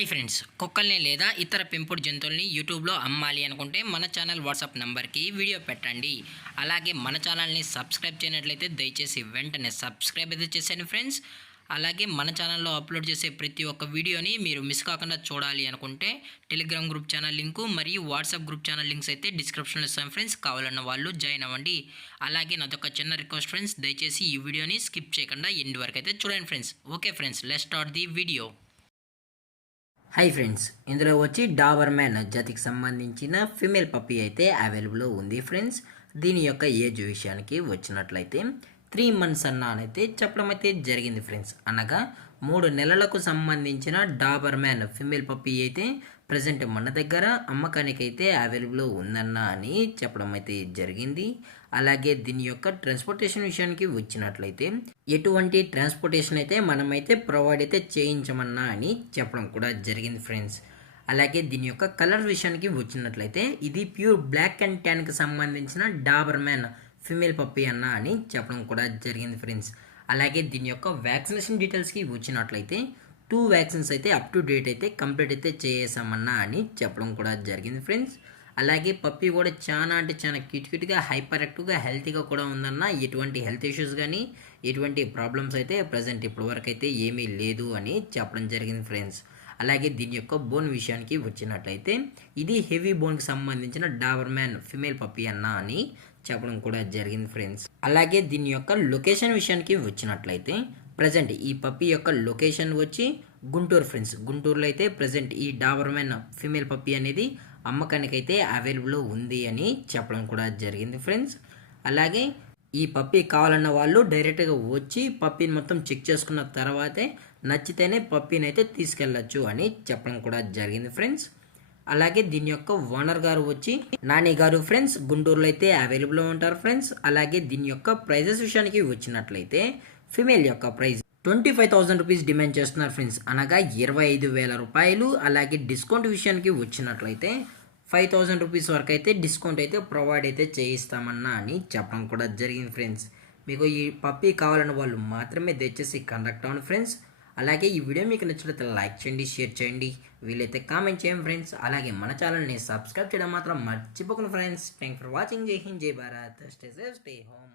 Hi friends, కుక్కల్ని లేదా ఇతర పెంపుడు జంతువుల్ని యూట్యూబ్లో అమ్మాలి అనుకుంటే మన ఛానల్ వాట్సాప్ నెంబర్కి వీడియో పెట్టండి. అలాగే మన ఛానల్ని సబ్స్క్రైబ్ చేయనట్లయితే దయచేసి వెంటనే సబ్స్క్రైబ్ అయితే చేసేయండి ఫ్రెండ్స్. అలాగే మన ఛానల్లో అప్లోడ్ చేసే ప్రతి ఒక్క వీడియోని మీరు మిస్ కాకుండా చూడాలి అనుకుంటే టెలిగ్రామ్ గ్రూప్ ఛానల్ లింకు మరియు వాట్సాప్ గ్రూప్ ఛానల్ లింక్స్ అయితే డిస్క్రిప్షన్లో ఇస్తాను ఫ్రెండ్స్. కావాలన్న వాళ్ళు జాయిన్ అవ్వండి. అలాగే నాదొక చిన్న రిక్వెస్ట్ ఫ్రెండ్స్, దయచేసి ఈ వీడియోని స్కిప్ చేయకుండా ఎండ్ వరకు అయితే చూడండి friends. Okay friends, let's start the video. Hi friends, ఇందులో వచ్చి డాబర్ మ్యాన్ జాతికి సంబంధించిన ఫీమేల్ పప్పీ అయితే అవైలబుల్లో ఉంది ఫ్రెండ్స్. దీని యొక్క ఏజ్ విషయానికి వచ్చినట్లయితే 3 months అయితే చెప్పడం అయితే జరిగింది ఫ్రెండ్స్. అనగా 3 నెలలకు సంబంధించిన డాబర్ మ్యాన్ ఫీమేల్ పప్పీ అయితే ప్రజెంట్ మన దగ్గర అమ్మకానికి అయితే అవైలబుల్లో ఉందన్న అని చెప్పడం అయితే జరిగింది. అలాగే దీని యొక్క ట్రాన్స్పోర్టేషన్ విషయానికి వచ్చినట్లయితే ఎటువంటి ట్రాన్స్పోర్టేషన్ అయితే మనమైతే ప్రొవైడ్ అయితే చేయించమన్నా అని చెప్పడం కూడా జరిగింది ఫ్రెండ్స్. అలాగే దీని యొక్క కలర్ విషయానికి వచ్చినట్లయితే ఇది ప్యూర్ బ్లాక్ అండ్ ట్యాన్కి సంబంధించిన డాబర్ మ్యాన్ ఫీమేల్ పప్పీ అన్న అని చెప్పడం కూడా జరిగింది ఫ్రెండ్స్. అలాగే దీని యొక్క వ్యాక్సినేషన్ డీటెయిల్స్కి వచ్చినట్లయితే 2 వ్యాక్సిన్స్ అయితే అప్ టు డేట్ అయితే కంప్లీట్ అయితే చేసామన్నా అని చెప్పడం కూడా జరిగింది ఫ్రెండ్స్. అలాగే పప్పీ కూడా చాలా అంటే చాలా క్యూట్గా హైపర్ యాక్టివ్గా హెల్తీగా కూడా ఉందన్న. ఎటువంటి హెల్త్ ఇష్యూస్ కానీ ఎటువంటి ప్రాబ్లమ్స్ అయితే ప్రజెంట్ ఇప్పటివరకు అయితే ఏమీ లేదు అని చెప్పడం జరిగింది ఫ్రెండ్స్. అలాగే దీని యొక్క బోన్ విషయానికి వచ్చినట్లయితే ఇది హెవీ బోన్కి సంబంధించిన డాబర్ మ్యాన్ ఫీమేల్ పప్పీ అన్న అని చెప్పడం కూడా జరిగింది ఫ్రెండ్స్. అలాగే దీని యొక్క లొకేషన్ విషయానికి వచ్చినట్లయితే ప్రజెంట్ ఈ పప్పీ యొక్క లొకేషన్ వచ్చి గుంటూరు ఫ్రెండ్స్. గుంటూరులో అయితే ప్రజెంట్ ఈ డాబర్ మ్యాన్ ఫీమేల్ పప్పీ అనేది అమ్మకానికి అయితే అవైలబుల్లో ఉంది అని చెప్పడం కూడా జరిగింది ఫ్రెండ్స్. అలాగే ఈ పప్పీ కావాలన్న వాళ్ళు డైరెక్ట్గా వచ్చి పప్పీని మొత్తం చెక్ చేసుకున్న తర్వాతే నచ్చితేనే పప్పీని అయితే తీసుకెళ్ళచ్చు అని చెప్పడం కూడా జరిగింది ఫ్రెండ్స్. అలాగే దీని యొక్క ఓనర్ గారు వచ్చి నాని గారు ఫ్రెండ్స్, గుంటూరులో అయితే అవైలబుల్లో ఉంటారు ఫ్రెండ్స్. అలాగే దీని యొక్క ప్రైజెస్ విషయానికి వచ్చినట్లయితే ఫీమేల్ యొక్క ప్రైస్ 25,000 రూపీస్ డిమాండ్ చేస్తున్నారు ఫ్రెండ్స్, అనగా 25,000 రూపాయలు. అలాగే డిస్కౌంట్ విషయానికి వచ్చినట్లయితే 5,000 రూపీస్ వరకు అయితే డిస్కౌంట్ అయితే ప్రొవైడ్ అయితే చేయిస్తామన్నా అని చెప్పడం కూడా జరిగింది ఫ్రెండ్స్. మీకు ఈ పప్పీ కావాలన్న వాళ్ళు మాత్రమే దయచేసి కాంటాక్ట్ అవ్వండి ఫ్రెండ్స్. అలాగే ఈ వీడియో మీకు నచ్చినట్లయితే లైక్ చేయండి, షేర్ చేయండి, వీలైతే కామెంట్ చేయండి ఫ్రెండ్స్. అలాగే మన ఛానల్ని సబ్స్క్రైబ్ చేయడం మాత్రం మర్చిపోకండి ఫ్రెండ్స్. Thank for watching. జై హింద్, జై Bharat, stay safe, stay home.